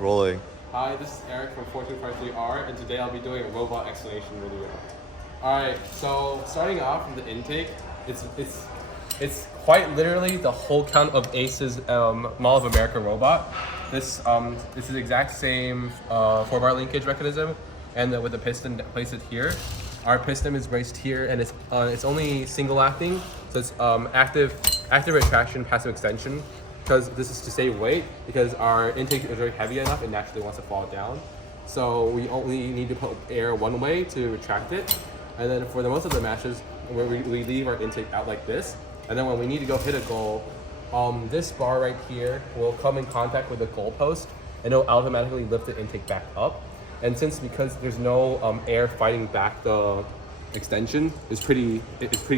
Rolling. Hi, this is Eric from 4253R, and today I'll be doing a robot explanation video. Alright, so starting off from the intake, it's quite literally the whole count of Ace's Mall of America robot. This is the exact same 4-bar linkage mechanism, and with the piston placed here. Our piston is braced here, and it's only single acting, so it's active retraction, passive extension. Because this is to save weight, because our intake is very heavy enough, it naturally wants to fall down. So we only need to put air one way to retract it. And then for the most of the matches, where we leave our intake out like this. And then when we need to go hit a goal, this bar right here will come in contact with the goal post, and it'll automatically lift the intake back up. And because there's no air fighting back the extension, it's pretty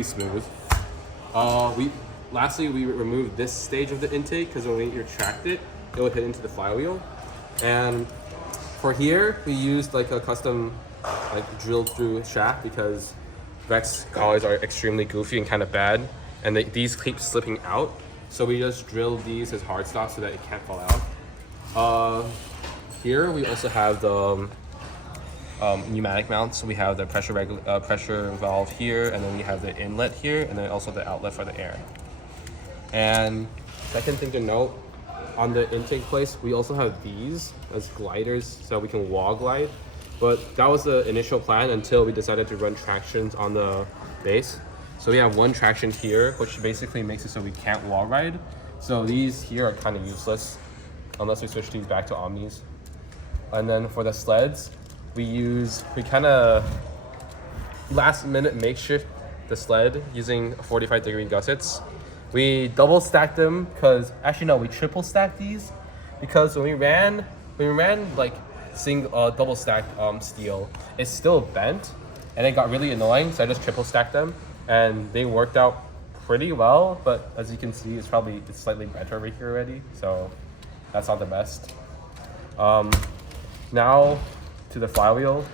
smooth. Lastly, we removed this stage of the intake because when we retract it, it will hit into the flywheel. And for here, we used like a custom drilled through shaft because VEX collars are extremely goofy and kind of bad, and these keep slipping out. So we just drilled these as hard stock so that it can't fall out. Here we also have the pneumatic mounts. So we have the pressure valve here, and then we have the inlet here, and then also the outlet for the air. And second thing to note, on the intake place, we also have these as gliders so we can wall glide. But that was the initial plan until we decided to run tractions on the base. So we have one traction here, which basically makes it so we can't wall ride. So these here are kind of useless unless we switch these back to Omnis. And then for the sleds, we kind of last minute makeshift the sled using 45-degree gussets. We double stacked them we triple stacked these because when we ran like double stacked steel, it's still bent and it got really annoying. So I just triple stacked them and they worked out pretty well. But as you can see, it's slightly bent over here already. So that's not the best. Now to the flywheel.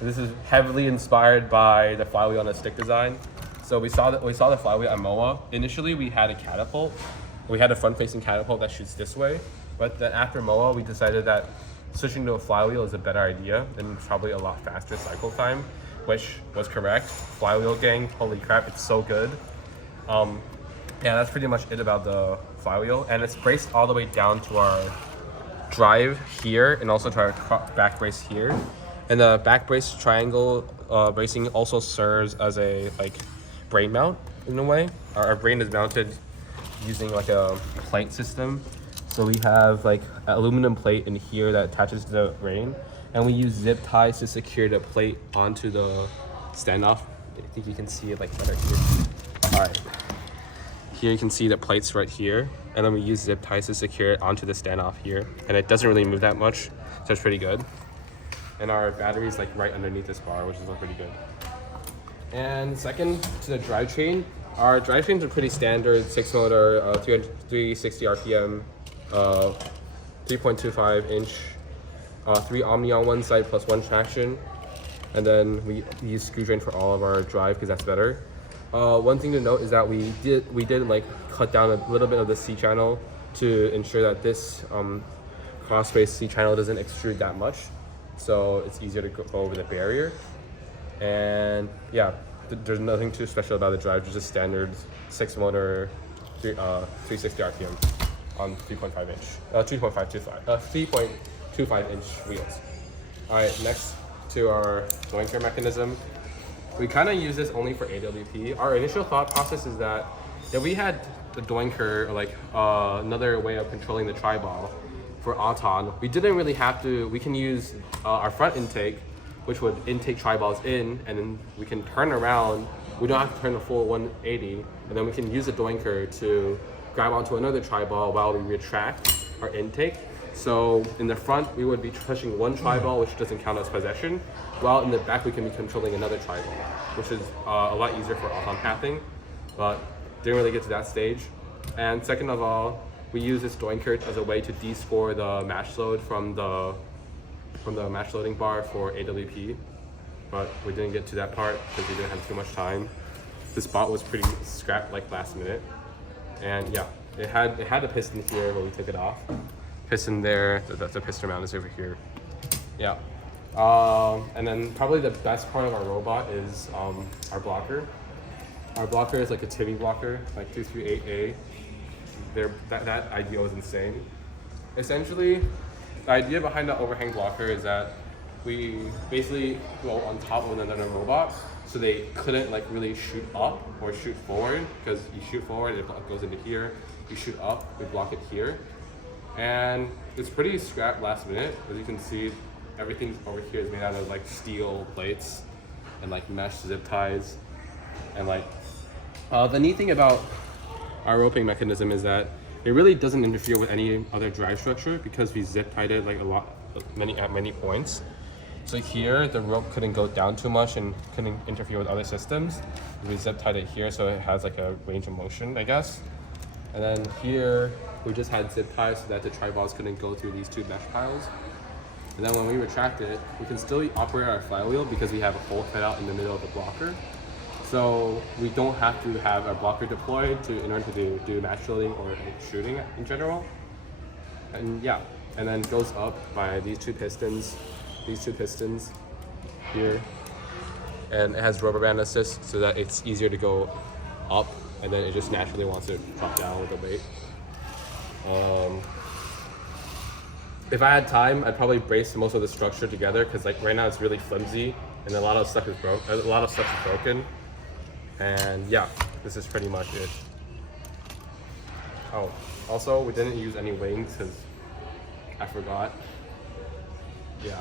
This is heavily inspired by the flywheel on the stick design. So we saw the flywheel at MOA. Initially, we had a catapult. We had a front-facing catapult that shoots this way. But then after MOA, we decided that switching to a flywheel is a better idea and probably a lot faster cycle time, which was correct. Flywheel gang, holy crap, it's so good. Yeah, that's pretty much it about the flywheel. And it's braced all the way down to our drive here and also to our back brace here. And the back brace triangle bracing also serves as a brain mount in a way. Our brain is mounted using like a plate system. So we have like an aluminum plate in here that attaches to the brain, and we use zip ties to secure the plate onto the standoff. I think you can see it like better here. All right, here you can see the plates right here, and then we use zip ties to secure it onto the standoff here, and it doesn't really move that much, so it's pretty good. And our battery is like right underneath this bar, which is pretty good. And second, to the drivetrain. Our drivetrains are pretty standard, 6-motor, 360 RPM, 3.25 inch, 3 Omni on one side plus 1 traction. And then we use screw drain for all of our drive because that's better. One thing to note is that we did like cut down a little bit of the C channel to ensure that this cross-brace C channel doesn't extrude that much. So it's easier to go over the barrier. And yeah, there's nothing too special about the drive, just standard 6-motor, 360 RPM on 3.25 inch wheels. All right, next to our doinker mechanism. We kind of use this only for AWP. Our initial thought process is that if we had the doinker or another way of controlling the tri-ball for Auton, we didn't really have to. We can use our front intake, which would intake tri-balls in, and then we can turn around. We don't have to turn the full 180, and then we can use the doinker to grab onto another tri-ball while we retract our intake. So in the front, we would be pushing one tri-ball, which doesn't count as possession, while in the back, we can be controlling another tri-ball, which is a lot easier for Auton pathing, but didn't really get to that stage. And second of all, we use this doinker as a way to de-score the match load from the match loading bar for AWP, but we didn't get to that part because we didn't have too much time. This bot was pretty scrapped last minute, and yeah, it had a piston here, but we took it off piston there. The piston mount is over here. Yeah. And then probably the best part of our robot is our blocker. Our blocker is like a Timmy blocker, like 238A. That idea was insane. Essentially, the idea behind the overhang blocker is that we basically go on top of another robot, so they couldn't like really shoot up or shoot forward, because you shoot forward, it goes into here. You shoot up, we block it here. And it's pretty scrap last minute. As you can see, everything over here is made out of like steel plates and like mesh zip ties. And like, the neat thing about our roping mechanism is that it really doesn't interfere with any other drive structure, because we zip tied it like at many points. So here, the rope couldn't go down too much and couldn't interfere with other systems. We zip tied it here so it has like a range of motion, I guess. And then here, we just had zip ties so that the tri-balls couldn't go through these two mesh piles. And then when we retract it, we can still operate our flywheel because we have a hole cut out in the middle of the blocker. So we don't have to have our blocker deployed in order to do match loading or shooting in general. And yeah, and then it goes up by these two pistons here. And it has rubber band assist so that it's easier to go up, and then it just naturally wants to drop down with the weight. If I had time, I'd probably brace most of the structure together, because like right now it's really flimsy and a lot of stuff is broken. And yeah, this is pretty much it. Oh, also we didn't use any wings because I forgot. Yeah.